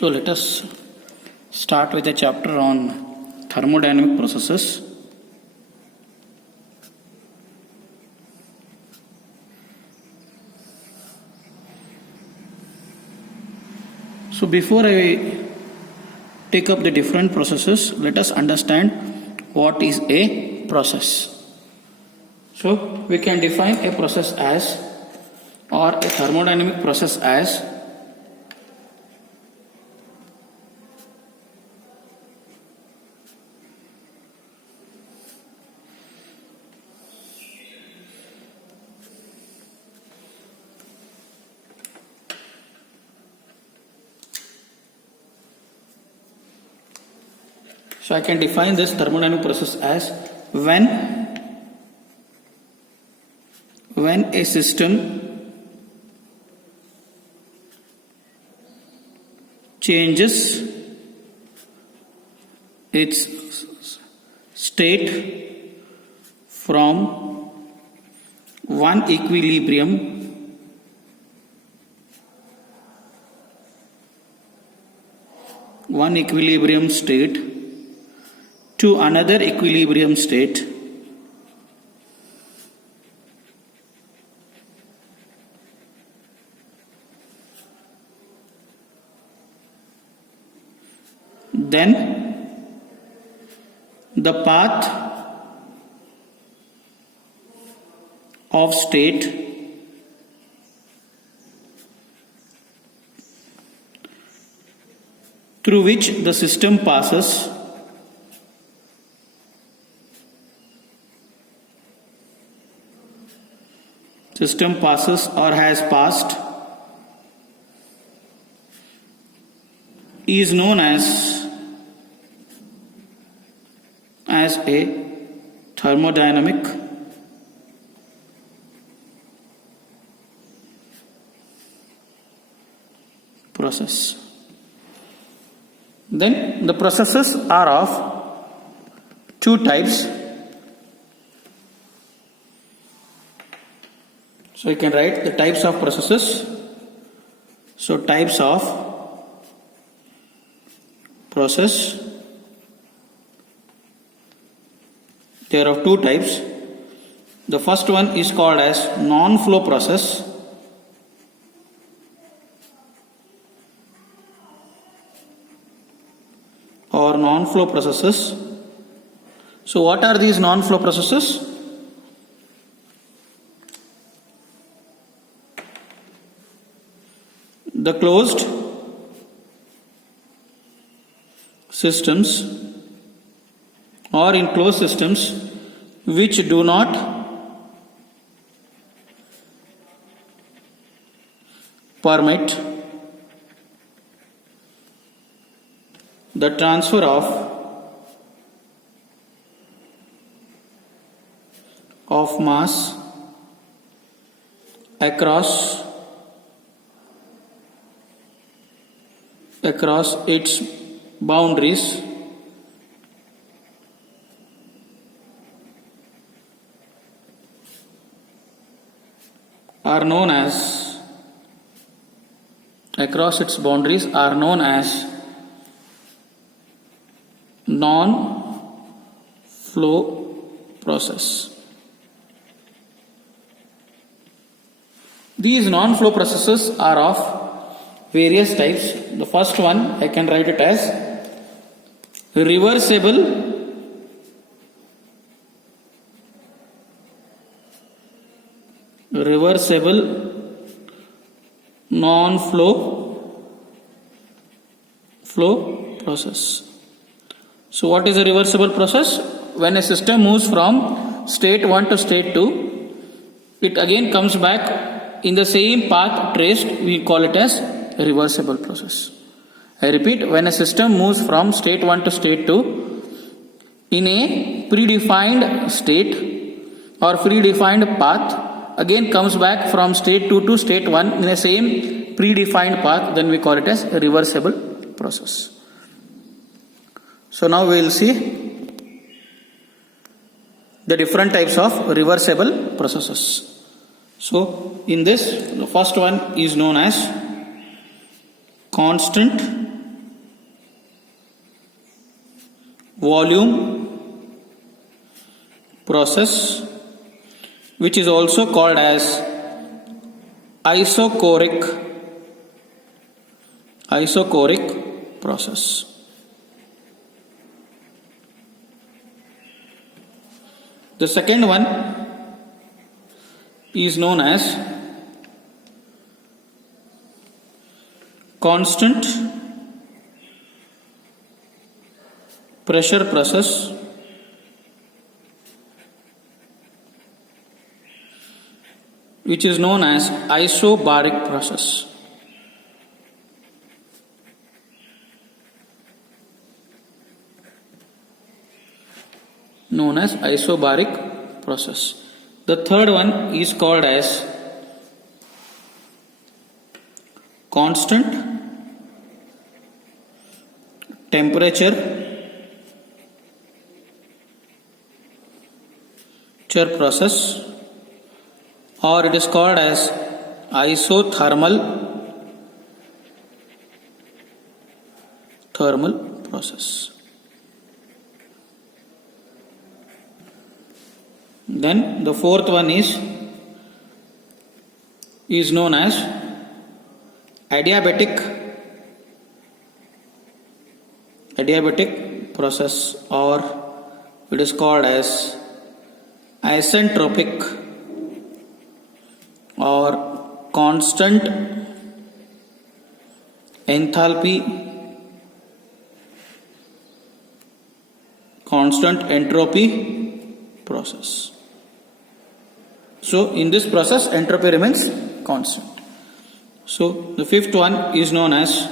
So let us start with a chapter on thermodynamic processes. So before I take up the different processes, let us understand what is a process. So we can define a process as, or a thermodynamic process as, so I can define this thermodynamic process as when a system changes its state from one equilibrium state to another equilibrium state, then the path of state through which the system passes or has passed is known as a thermodynamic process. Then the processes are of two types. So you can write the types of processes. So types of process, there are two types. The first one is called as non-flow process. Or non-flow processes. So what are these non-flow processes? The closed systems or in closed systems which do not permit the transfer of mass across its boundaries are known as non-flow process. These non-flow processes are of various types. The first one I can write it as reversible non-flow process. So what is a reversible process? When a system moves from state 1 to state 2, it again comes back in the same path traced, we call it as a reversible process. I repeat, when a system moves from state 1 to state 2 in a predefined state or predefined path, again comes back from state 2 to state 1 in the same predefined path, then we call it as a reversible process. So now we will see the different types of reversible processes. So in this, the first one is known as constant volume process, which is also called as isochoric process. The second one is known as constant pressure process, which is known as isobaric process. Known as isobaric process. The third one is called as constant temperature process, or it is called as isothermal process. Then the fourth one is known as adiabatic process, or it is called as isentropic or constant enthalpy entropy process. So in this process entropy remains constant. So the fifth one is known as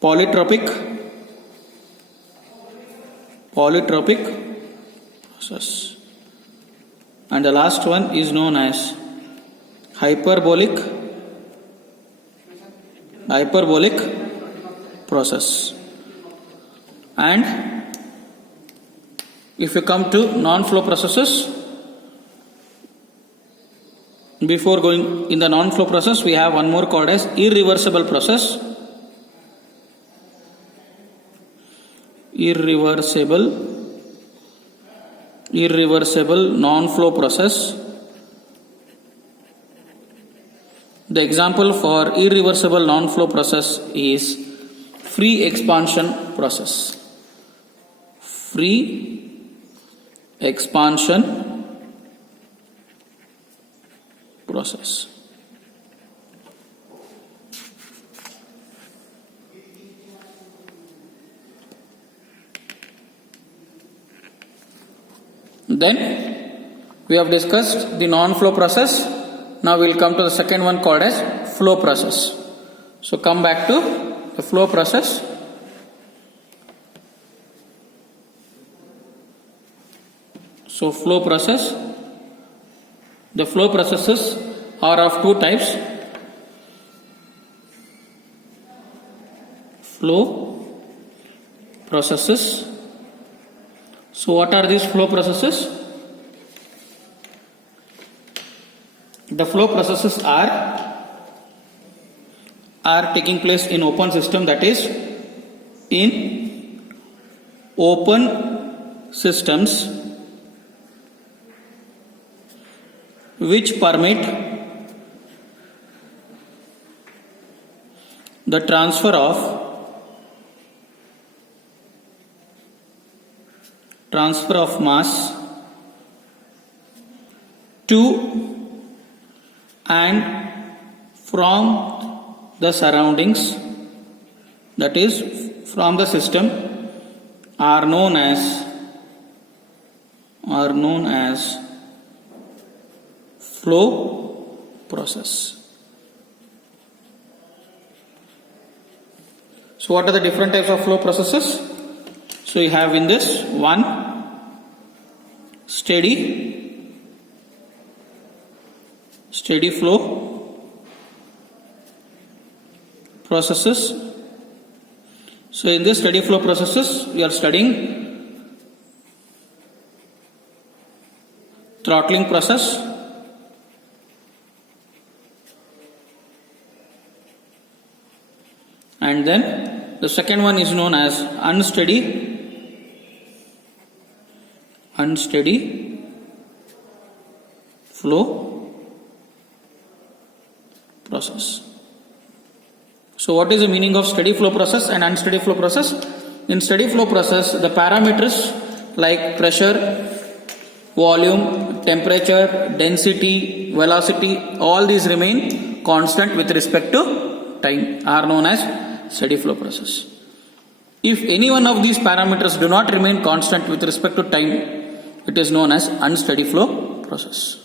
polytropic process, and the last one is known as hyperbolic process. And if you come to non-flow processes, before going in the non-flow process, we have one more called as irreversible process. Irreversible non-flow process. The example for irreversible non-flow process is free expansion process. Free expansion process. Then we have discussed the non-flow process. Now we will come to the second one called as flow process. So come back to the flow process. So flow process. The flow processes are of two types. Flow processes. So what are these flow processes? The flow processes are taking place in open system, that is in open systems which permit the transfer of mass to and from the surroundings, that is from the system, are known as flow process. So what are the different types of flow processes? So you have in this one, steady flow processes. So in this steady flow processes, we are studying throttling process, and then the second one is known as unsteady unsteady flow process. So what is the meaning of steady flow process and unsteady flow process? In steady flow process, the parameters like pressure, volume, temperature, density, velocity, all these remain constant with respect to time, are known as steady flow process. If any one of these parameters do not remain constant with respect to time, it is known as unsteady flow process.